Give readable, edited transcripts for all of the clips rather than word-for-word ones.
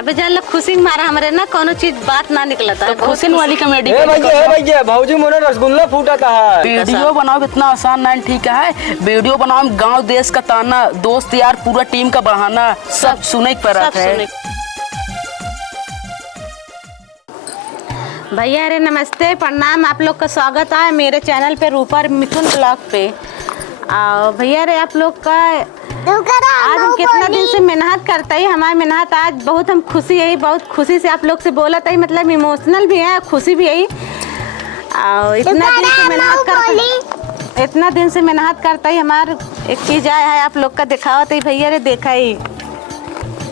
अबे जान लो खुशी मारा हमारे ना कोनो चीज बात ना निकलता है। खुशी वाली कॉमेडी भैया भाजी मोने रसगुल्ला फूटा था। वीडियो बनाओ इतना आसान नहीं, ठीक है। वीडियो बनाओ गांव देश का ताना, दोस्त यार पूरा टीम का बढ़ाना, सब सुने पर है। भैया अरे नमस्ते प्रणाम, आप लोग का स्वागत है मेरे चैनल पे रूपा मिथुन ब्लॉग पे। भैया अरे आप लोग का आज हम कितना दिन से मेहनत करते हैं, हमारी मेहनत आज बहुत हम खुशी है, बहुत खुशी से आप लोग से बोला था, मतलब इमोशनल भी है खुशी भी है। इतना दिन से मेहनत करता ही हमार एक चीज़ आया है आप लोग का दिखावा तो भैया अरे देखा ही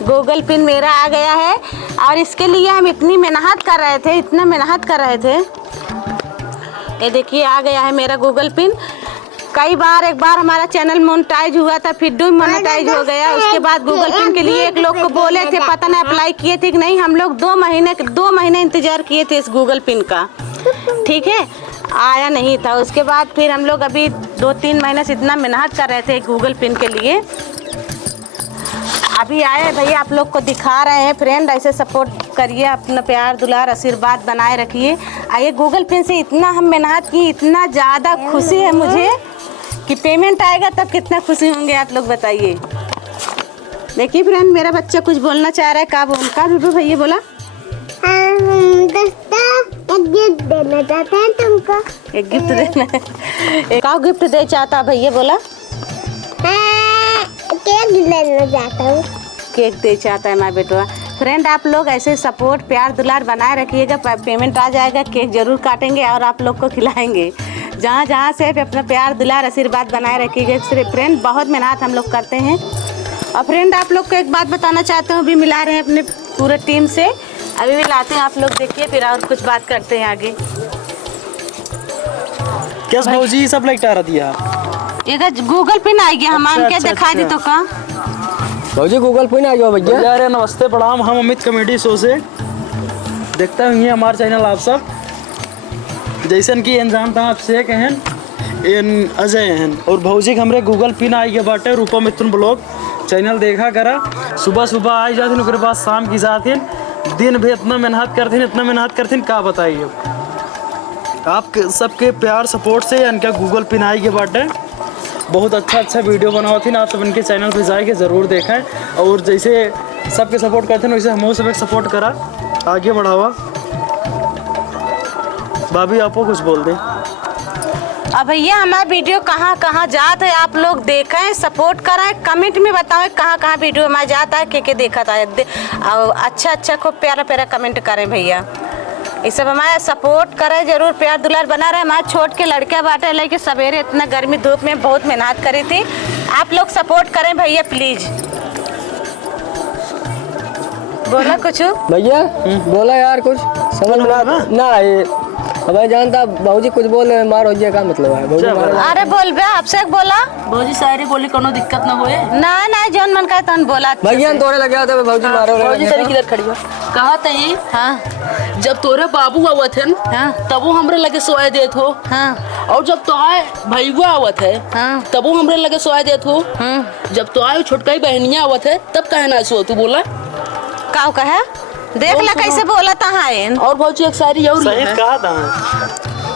गूगल पिन मेरा आ गया है और इसके लिए हम इतनी मेहनत कर रहे थे, इतना मेहनत कर रहे थे। ये देखिए आ गया है मेरा गूगल पिन। कई बार एक बार हमारा चैनल मोनेटाइज हुआ था, फिर मोनेटाइज हो गया। उसके बाद गूगल पिन के लिए एक लोग को बोले थे, पता नहीं अप्लाई किए थे कि नहीं। हम लोग 2 महीने इंतजार किए थे इस गूगल पिन का, ठीक है, आया नहीं था। उसके बाद फिर हम लोग अभी 2-3 महीने से इतना मेहनत कर रहे थे गूगल पिन के लिए, अभी आए भैया आप लोग को दिखा रहे हैं। फ्रेंड ऐसे सपोर्ट करिए, अपना प्यार दुलार आशीर्वाद बनाए रखिए। आइए गूगल पिन से इतना हम मेहनत की, इतना ज़्यादा खुशी है मुझे कि पेमेंट आएगा तब कितना खुशी होंगे आप लोग बताइए। देखिए फ्रेंड मेरा बच्चा कुछ बोलना चाह रहा है, का भी भैया बोला एक गिफ्ट देना चाहते हैं तुमको। एक गिफ्ट देना है, का गिफ्ट दे चाहता भैया बोला केक देना चाहता हूँ। केक दे चाहता है मेरा बेटवा। फ्रेंड आप लोग ऐसे सपोर्ट प्यार दुलार बनाए रखिएगा, पेमेंट आ जाएगा केक जरूर काटेंगे और आप लोग को खिलाएंगे। जहाँ जहाँ से अपना प्यार दुलार आशीर्वाद बनाए रखिएगा। फ्रेंड बहुत मेहनत हम लोग करते हैं। और फ्रेंड आप लोग को एक बात बताना चाहते हूँ, अभी मिला रहे हैं अपने पूरे टीम से, अभी भी लाते हैं, आप लोग देखिए फिर और कुछ बात करते हैं आगे। क्या भौजी सब लगता रहा दिया ये गूगल पिन आ गया हमारे क्या दिखाई दी तो का भौजी गूगल पिन आ गया भैया। अरे नमस्ते प्रणाम, हम अमित कॉमेडी शो से देखते हैं हमारे चैनल आप सब जैसन कि अनजान था आप शेख हैं इन अजय हैं और भौजी के हमरे गूगल पिन आई गया बाटे रूपा मिथुन ब्लॉग चैनल देखा करा। सुबह सुबह आई जाती उसके बाद शाम की जाती दिन भी इतना मेहनत करती का बताइए। आप सबके प्यार सपोर्ट से इनका गूगल पिन आई के बाटे बहुत अच्छा वीडियो बनाओ थी। आप सब इनके चैनल पे जाके ज़रूर देखें और जैसे सबके सपोर्ट करते हैं वैसे हम सब सपोर्ट करा आगे बढ़ावा। भाभी आपको कुछ बोल दें। अब भैया हमारा वीडियो कहाँ कहाँ जाता है आप लोग देखें, सपोर्ट करें, कमेंट में बताएं कहाँ वीडियो हमारा जाता है, के देखा था। अच्छा खूब प्यारा कमेंट करें भैया, ये सब हमारा सपोर्ट करें जरूर, प्यार दुलार बना रहे। हमारे छोट के लड़के बाटे लेके सवेरे इतना गर्मी धूप में बहुत मेहनत करी थी, आप लोग सपोर्ट करें भैया प्लीज। बोला कुछ भैया बोला यार कुछ समझ ना ये हमें जानता भाजी कुछ बोल रहे मार हो जाए का मतलब है। अरे बोल बे आपसे बोला भौजी सारी बोली कोनो दिक्कत ना होए ना जोन मन का तन बोला भैया तोड़े लगे होते भौजी मारो भौजी सारी किधर खड़ी हो कहा तई। हाँ जब तोरे बाबू आवत है हाँ तब वो हमरे लगे सोए देत हो। हाँ और जब तो आए भैया आवत है हाँ तब वो हमरे लगे सोए देत हो। जब तो आए छोटका ही बहनिया आवत है तब कहना सो तू बोला काऊ कहे देख ला कैसे बोला था। और भौजी एक सारी और सही है कहा था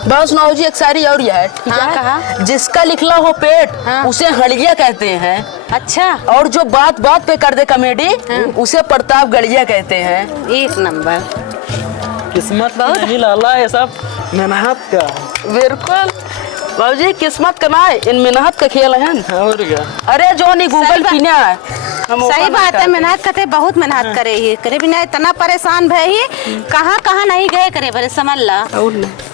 बस नौ जी एक सारी और है, ठीक हाँ, है कहा? जिसका लिखला हो पेट हाँ। उसे हड़िया कहते हैं। अच्छा और जो बात बात पे कर दे कॉमेडी उसे प्रताप गढ़िया कहते हैं। एक नंबर किस्मत नहीं लाला ये सब मेहनत का। बिल्कुल बाबूजी किस्मत कमाए इन मेहनत का खेल है और क्या। अरे जो नहीं गूगल पीना है सही बात है, मेहनत करते बहुत मेहनत करे ही करे बिना इतना परेशान भय ही कहाँ नहीं गए करे बरे समझ ला।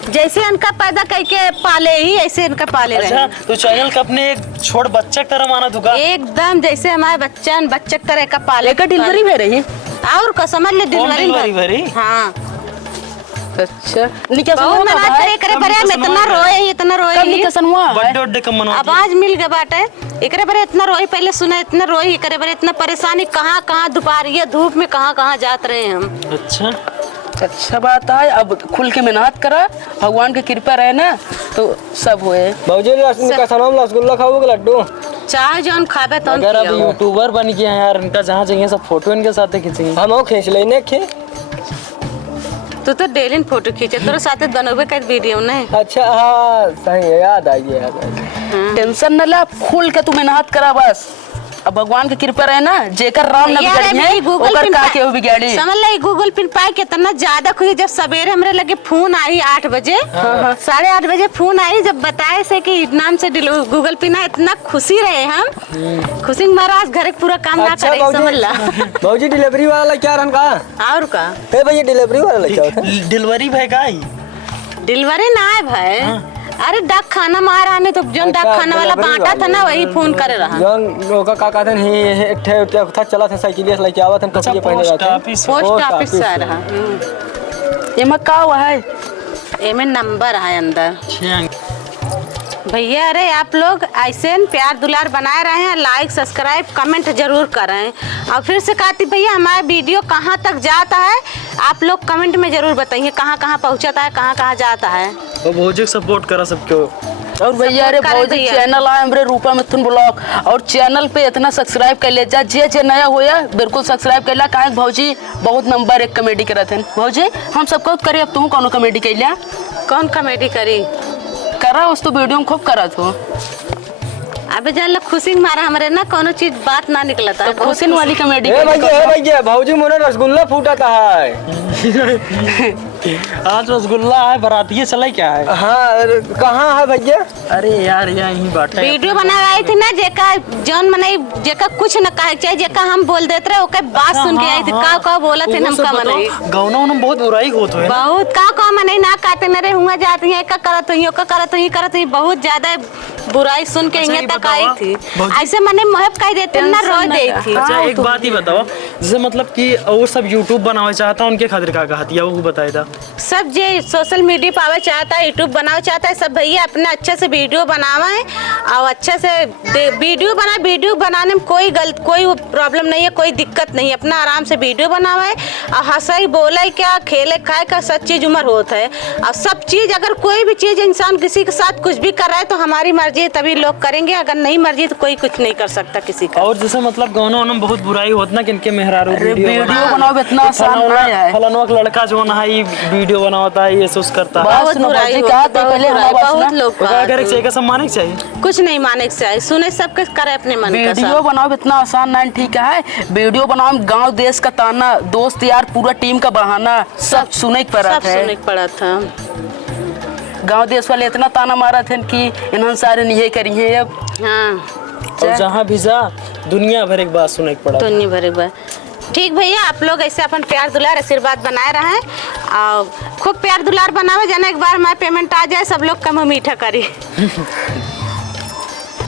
जैसे इनका पैदा करके पाले ही ऐसे इनका पाले अच्छा, रहे। तो चैनल का अपने एक छोड़ बच्चा की तरह माना दुका एकदम जैसे हमारे बच्चे तरह का पाले का डिलीवरी भी रही और का समझ ले डिलीवरी भरी। हाँ अच्छा बहुत मेहनत करे बरे हम इतना रोए निकसन हुआ बर्थडे कब मनाओ आवाज मिल गया बाटे एकरे बरे इतना रोई पहले सुना इतना रोई करे बरे इतना परेशानी कहाँ दोपहरिया धूप में कहाँ जात रहे हम। अच्छा बात है, अब खुल के मेहनत करा भगवान की कृपा रहे ना तो सब हुए। भाजी रसगुल्ला खाओगे लड्डू चाहे जौन खाबे तो अगर अब यूट्यूबर बन गए हैं यार, इनका जहाँ चाहिए सब फोटो इनके साथ खींचेंगे। हम और खींच लेने खे। तू तो डेली फोटो खींचे, तोरे साथे बनोबे कर वीडियो नहीं। अच्छा हाँ सही है, याद आई। टेंशन न ले, खुल के तू मेहनत करा बस। अब भगवान की कृपा रहे ना, जेकर राम न बिगड़ी है ओकर का के हो बिगाड़ी। समझ ले गूगल पिन पाए कितना ज्यादा खुशी। जब सवेरे हमरे लगे फोन आई 8 बजे, 8:30 बजे फोन आई, जब बताए से कि नाम से गूगल पिन है, इतना खुशी रहे हम। खुशी महाराज घर पूरा काम ना करे, समझ ला। भौजी डिलीवरी वाला क्या रन का? और का हे भैया डिलीवरी वाला क्या होता है? डिलीवरी भाई का ही डिलीवरी ना है भाई। अरे डाक खाना मारा ने तो जो डाक खाना वाला बांटा था ना, वही फोन करे रहा। जौन ओका का कहते हैं एक ठे था चला था साइकिल से लेके आवत हम कपड़े पहने जाते हैं। पोस्ट ऑफिस से आ रहा। एमा का हुआ है? एमे नंबर है अंदर भैया। अरे आप लोग ऐसे प्यार दुलार बनाए रहे हैं, लाइक सब्सक्राइब कमेंट जरूर करें। और फिर से कहती भैया हमारा वीडियो कहाँ तक जाता है, आप लोग कमेंट में जरूर बताइए कहाँ कहाँ पहुँचाता है, कहाँ कहाँ जाता है। और भौजी सपोर्ट करा सबको। और भैया अरे भौजी चैनल आए हमरे रूपा मिथुन ब्लॉग, और चैनल पे इतना सब्सक्राइब कर ले जा। जे नया होया बिल्कुल सब्सक्राइब कर ला। काहे भौजी बहुत नंबर 1 कॉमेडी करत हैं। भौजी हम सबको करे, अब तुम कौन कॉमेडी कर लिया? कौन कॉमेडी करी? करा उस तो वीडियो में खूब करा तो। अबे जान लो खुशी मारा हमरे ना कोनो चीज बात ना निकलता है। खुशी वाली कॉमेडी। हे भैया भौजी मोने रसगुल्ला फूटा है। आज रसगुल्ला है, बरातिये चला क्या है? हाँ कहाँ है भैया? अरे यार यहीं बैठा वीडियो बना रही थी ना, जेका जौन मने जेका कुछ न कहे चाहिए, जेका हम बोल देते रहे ओके बात सुन के आई थी। का बोला थे हमका मने गौना उन्हें बहुत बुराई होत है बहुत का मने ना कहते न रे हुआ जाती है, का करत हुई का करत हुई बहुत ज्यादा बुराई सुन के यहां तक आई थी। ऐसे मने मोहब कह देते ना, रो दे थी। अच्छा एक बात ही बताओ, जैसे मतलब कि और सब यूट्यूब बनावे चाहता उनके खातिर का कहती है वो बताए था। सब जे सोशल मीडिया पावे चाहता है, यूट्यूब बनावे चाहता है, सब भैया अपना अच्छे से वीडियो बनावे और अच्छे से वीडियो बनाने में कोई प्रॉब्लम नहीं है, कोई दिक्कत नहीं है। अपना आराम से वीडियो बनावे और हंसाई बोले क्या खेले खाए का सब चीज उम्र होता है। और सब चीज अगर कोई भी चीज इंसान किसी के साथ कुछ भी कर रहा है तो हमारी मर्जी है तभी लोग करेंगे, अगर नहीं मर्जी तो कोई कुछ नहीं कर सकता किसी का। और जैसे मतलब गौना में बहुत बुराई होत ना कि इनके मेहरारू वीडियो बनाओ इतना आसान नहीं है। फलाना का लड़का जो ना है वीडियो बनाता है, ये सोच करता है। बहुत बुराई बहुत लोग अगर चाहिए सम्मान चाहिए, कुछ नहीं माने के चाहिए, सुने सबके करे अपने मन का। वीडियो बनाओ इतना आसान नहीं, ठीक है? वीडियो बनाओ गांव देश का ताना, दोस्त यार पूरा टीम का बहाना, सब सुने के पड़ा था। गांव देश वाले इतना ताना मारा थे कि इन्होंने सारे नहीं करी है अब। हाँ और जहाँ भी जा दुनिया भर एक बात सुने के पड़ा। दुनिया भर एक बात। ठीक भैया आप लोग ऐसे अपन प्यार दुलार आशीर्वाद बनाए रहे और खूब प्यार दुलार बनावे, जाना एक बार मैं पेमेंट आ जाए सब लोग कम मीठा करी।